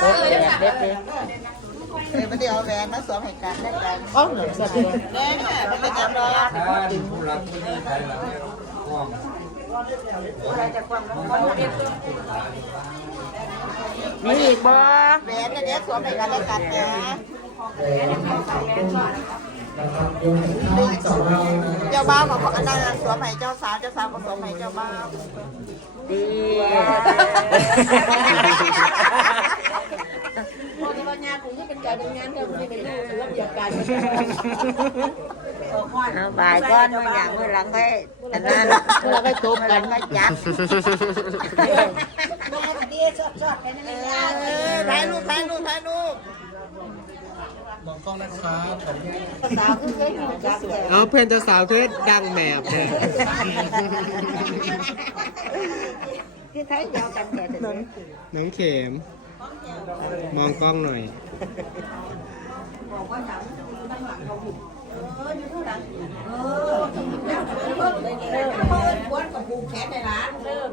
เด็ดเด็ดเด็ดเด็ดเดี๋ยวมันจะเอาแหวนมาสวมให้กันได้กันอ๋อเหรอสวัสดีแน่ค่ะมันไม่จำรอถ้าผู้รักผู้นี้ใครหลังห้องมีอีกบ่แหวนเนี่ยเดี๋ยวสวมให้กันได้กันนะเจ้าบ่าวกับอันนั้นสวมให้เจ้าสาวเจ้าสาวก็สวมให้เจ้าบ่าวดี พอที่ว่างานผมนี่เป็นการเป็นงานเดียวนี่เป็นระเบียบการเอาบ่ายก้อนมาอย่างเมื่อหลังให้อันนั้นเมื่อก็ตุบกันก็จับแม่ดีชอบชอบเป็นเออะไรอถ่ายรูปถ่ายรูปถ่ายรูปสาวคือเคยอยู่กับสวยเอาเพื่อนเจ้าสาวเพื่อนดังแมบเนี่ยที่ไทยเดียวกันแต่ถึงน้องเข็ม มองกล้องหน่อยบอกว่าหนังตั้งหลังเขาหุ่นเอออยู่ข้างหลังเออแล้วเพิ่มเลยเออเพิ่มควนกับผูกแขนในร้านเออ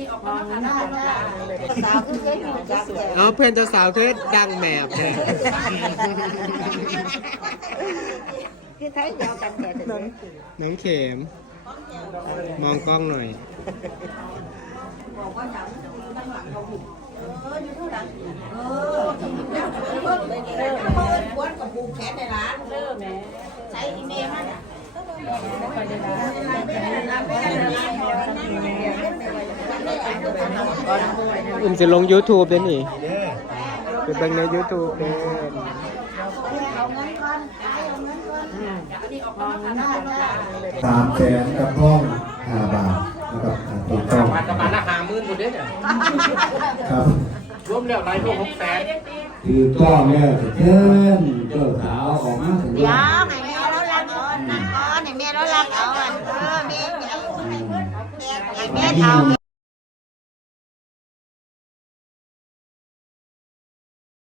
แม่ใช้อีเมลมาเนี่ยอุ่มจะลง YouTube เด้นี่ไปเบิ่งใน YouTube เด้สาวคือเคยอยู่กับสวยเอาเพื่อนเจ้าสาวเพื่อนดังแมบเนี่ยที่ไทยเดียวกันแต่ถึงน้องเข็ม มองกล้องหน่อยบอกว่าหนังตั้งหลังเขาหุ่นเอออยู่ข้างหลังเออแล้วเพิ่มเลยเออเพิ่มควนกับผูกแขนในร้านเออแม่ใช้อีเมลมาเนี่ย อุ่มจะลง YouTube เด้นี่ไปเบิ่งใน YouTube เด้สามแสนกับห้องห้าบาทนะครับอ่าถูกต้องประมาณละห้าหมื่นคนเด้เนี่ยครับรวมแล้วหลายพวกหกแสนถือต้องแล้วเชิญเจ้าสาวออกมาถึงเดี๋ยวให้แม่เรา เอาอันเออแม่เดี๋ยวให้แม่เอา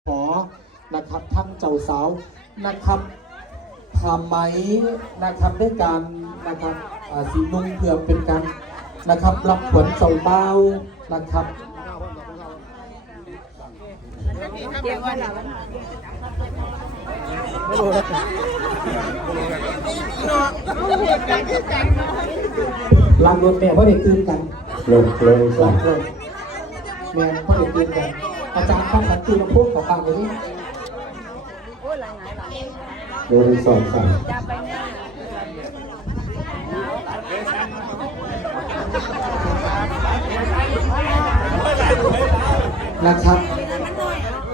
ขอนะครับทั้งเจ้าสาวนะครับทำไหมนะครับด้วยการนะครับอาสีนุ่งเพื่อเป็นการนะครับรับผลเจ้าเบ้านะครับ รักรถแม่เพราะเด็กตื่นกันลงลงสอรังกรถแม่เพราะเด็กตื่นกัน อาจารย์ข้ามสันติมาพูดขอฟังไปนี่ลงสองสามนะครับ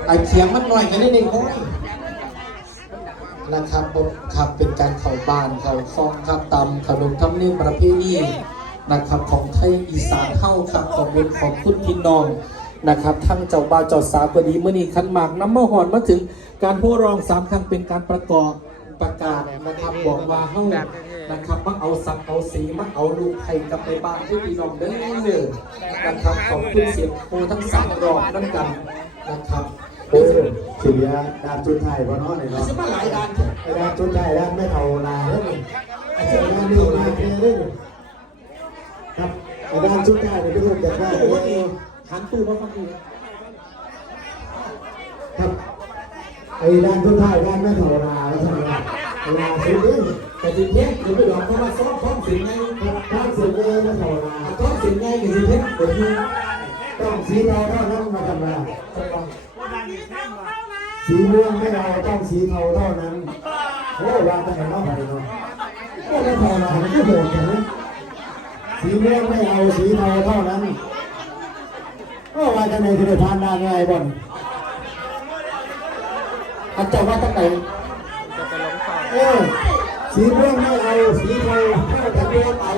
ไอเขียงมันหน่อยแค่นี้เองโอ้ย นะครับครับเป็นการเข้าบานเข้าฟองครับตำขนมทำเนียมประเพณีนะครับของไทยอีสานเฮ้าครับของบุญของคุณพี่น้องนะครับทั้งเจ้าบ่าวเจ้าสาวก็ดีเมื่อนี้ขันหมากน้ำมะหอนมาถึงการผู้ร้องสามครั้งเป็นการประกอบประกาศนะครับบอกว่าเฮ้านะครับมาเอาสักเอาสีมาเอาลูกไทยกลับไปบ้านให้พี่น้องเด้อนะครับขอบคุณเสียงโคทั้งสามรอบนั่นกันนะครับ เออสิยาดานจุดไทยบ่เนาะเนี่ยเนาะซื้อมาหลายด้านไอ้ดานจุดไทยด้านไม่เท่านาแล้วนี่ไอ้เจ้าด้านนี่นาเท่เลยนี่ครับไอ้ด้านจุดไทยเนี่ยทุกคนจะได้โอ้เอโหอหันตู้มาฟังดีครับไอ้ด้านจุดไทยด้านไม่เท่านาแล้วใช่ไหมนาสุดเลยแต่ทีเนี้ยเดี๋ยวไปหลอกเพราะว่าซ้อมพร้อมเสียงไงถ้าเสียงเลยไม่เท่านาซ้อมเสียงไงกับทีเนี้ยเดี๋ยวนี้ต้องสีเทาเท่านั้นมาทำงา สีเทาเท่านั้นสีม่วงไม่เอาต้องสีเทาเท่านั้นโอ้วางแต่ไหนเนาะไปเนาะก็ไม่เท่านามันก็โหดอย่างนี้สีม่วงไม่เอาสีเทาเท่านั้นก็วางแต่ไหนจะได้ทานนานไงบ่นอันเจ้าว่าตั้งไหนเออสีม่วงไม่เอาสีเทาเท่าแต่ตัวเอา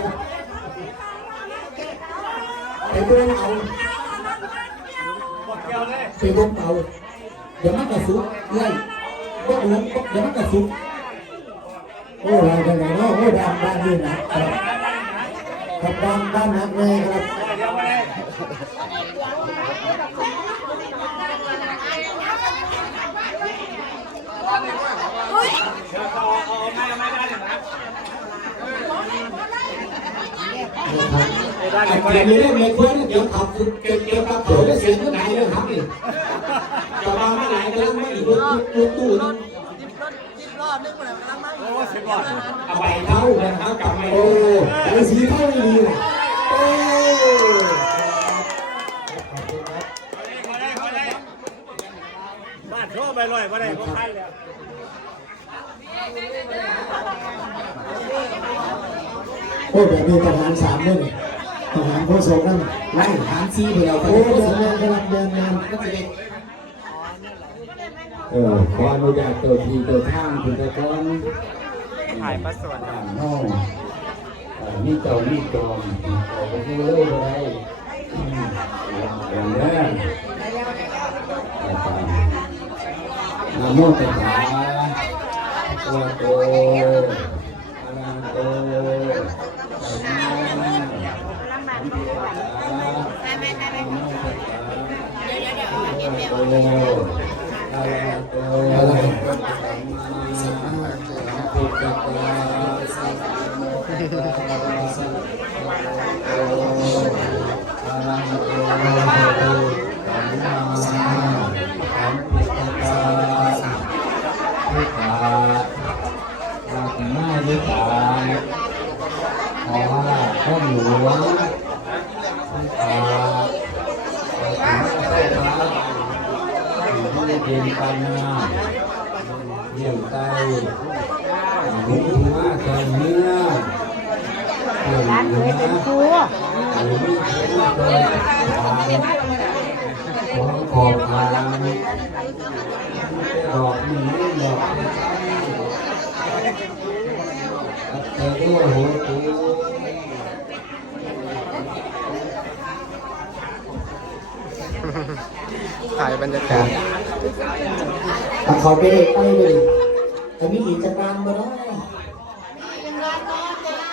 แต่ตัวเอา phải bóng tàu để mắc cả xuống lên bắt lớn bắt để mắc cả xuống ôi là là là nó ôi đam đàn như nặng thật đam đàn nặng này là Hãy subscribe cho kênh Ghiền Mì Gõ Để không bỏ lỡ những video hấp dẫn ไหนเนาะโอ้ด้านด้านนี้นะครับครับด้านด้านนักเลยครับเก็บเรื่องเงินควรเก็บขับเก็บเก็บขับเผยได้เสียงเมื่อไหร่เรื่องครับนี่จะมาเมื่อไหร่ก็ต้องไม่อีกรถรถตู้นึงเอาไปเท่านะครับกลับไปโอ้ไอ้สีเท่าดีนะโอ้บ้านโทรไปลอยมาได้ก็คันแล้วโอ้แบบนี้ทหารสามด้วยนี่ ทหารโคศกนั่นไล่ทหารซีไปแล้วโอ้เดินเดินกำลังเดินเดินก็จะได้เออขออนุญาตเจ้าที่เจ้าทางคุณตะกอนถ่ายประสวนบ้านห้องนี่เจ้านี่จอมเอาไปดูเรื่องอะไรอย่างนี้นะโมตัสสะภะคะวะโต อะระหะโตสัมมาสัมพุทธัสสะอะระหะโตสัมมาสัมพุทธัสสะพุทธะรักมายุตาขอข้อหลวงพุทธะรักมา เจ้าพระอยู่ที่ดินปานาเยี่ยมใต้หุนมาเกินเนื้อเกินเนื้อหรือมีเกินของขอบทางดอกนี้ดอกเธอโอ้โหตู ถ่ายบรรยากาศถ้าเขาไปเลยไปเลยแต่มีกิจกรรมมาได้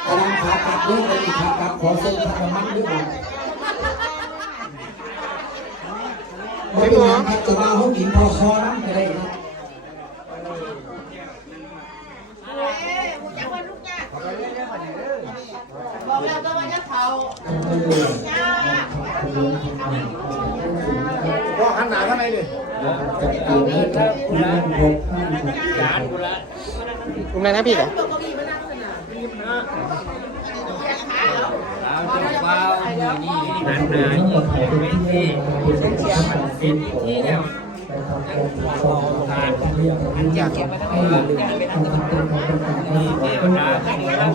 กำลังขาตัดเรื่องไปอีกครับครับขอเส้นทางมันด้วยครับไม่เป็นไรครับจะมาห้องหญิงพอคอนั้นก็ได้ครับบอกแล้วก็ว่าจะเผาว่า หันหนาข้างในดิจะเปลี่ยนให้ครับคุณนั่งพบท่านครับอุ้มได้นะพี่เหรอเป็นเรื่องของเป็นที่เป็นเสียงเป็นที่แล้วนะครับของทางเรียกว่าอยากเก็บไว้ทั้งหมดนะครับเป็นของเป็นการที่เป็นการ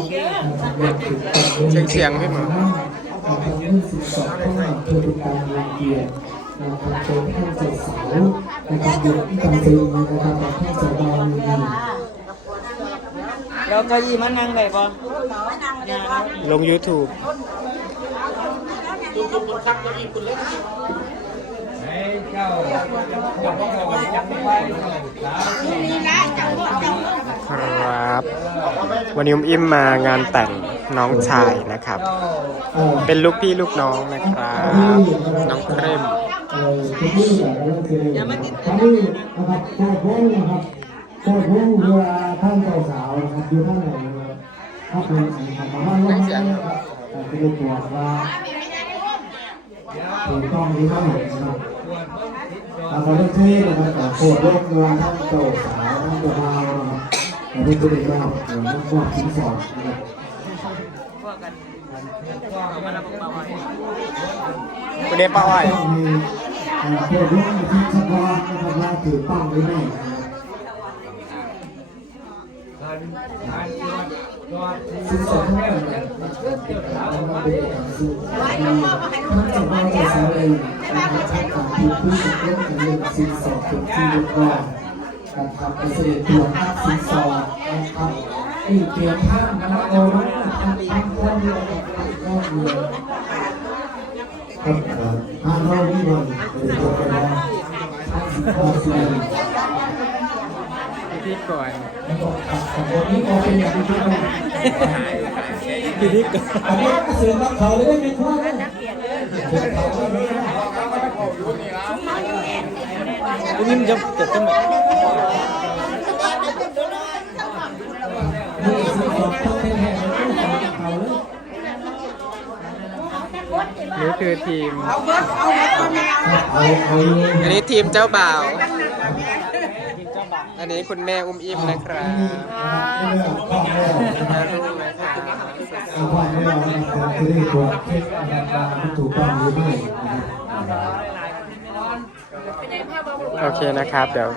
เช็คเสียงพี่หมอการทำเรื่องสินสอดเข้ามาเพื่อเป็นการเรียนเกียรติ นะครับเป็นท่านเจ้าสาวนะครับเด็กที่กำลังนะครับท่านเจ้าบ่าวนี่แล้วก็ยีมันนั่งได้ปะลง YouTube ให้เจ้าเจ้าพ่อบอกจังไม่ไหวสาธุครับ วันนี้อุ้มอิ่มมางานแต่งน้องชายนะครับ เป็นลูกพี่ลูกน้องนะครับ น้องเครม เออที่นี่แบบนั้นคือท่านนี้นะครับโคตรพ้งนะครับโคตรพ้งเวลาท่านเจ้าสาวนะครับอยู่ท่านไหนนะครับถ้าเป็นสิ่งของประมาณนั้นนะครับแต่คือตรวว่าถูกต้องหรือไม่นะครับอาจารย์เทศนะครับแต่โคตรพ้งเวลาท่านเจ้าสาวท่านเจ้าบ่าวนะครับแต่ไม่ได้ว่าเออนักว่าสินสอดนะครับคุณเดป้าอ้อย เอ่อรพ้งที่ชัดว่านะครับว่าถูกต้องหรือไม่นะครับสินสอดทั้งหมดเนี่ยมันเป็นการซื้อมันจะมาจากสาเลยนะครับการพิมพ์ผู้จะเล่นกันเรื่องสินสอดเป็นที่เรียบร้อยนะครับเกษตรตัวภาพสินสอดนะครับอีกเกียร์ท่านนะครับโอ้ยท่านท่านท่านเดียวกับท่านท่านเดียว ครับท่านเรานี่มันเป็นตัวกันนะท่านสินสอดสิพี่ก่อนวันนี้ก็เป็นอย่างที่ทุกคนพิธีกรอันนี้ก็เสือรับเขาเลยได้ไหมครับนิ่มจะเกิดขึ้นแบบนี่สิบสองต้องเป็นแห่งเขาเลย นี่คือทีมเอาเบิร์ดเอาเบิร์ดตอนนี้เอาเอาอันนี้ทีมเจ้าบ่าว อันนี้คุณแม่อุ้มอิ่มนะครับไม่ได้พ่อแม่แม่รุ่งนะครับเอาพ่อแม่เรานะครับจะได้ตรวจเช็คอาการที่ถูกต้องหรือไม่นะครับโอเคนะครับ เดี๋ยว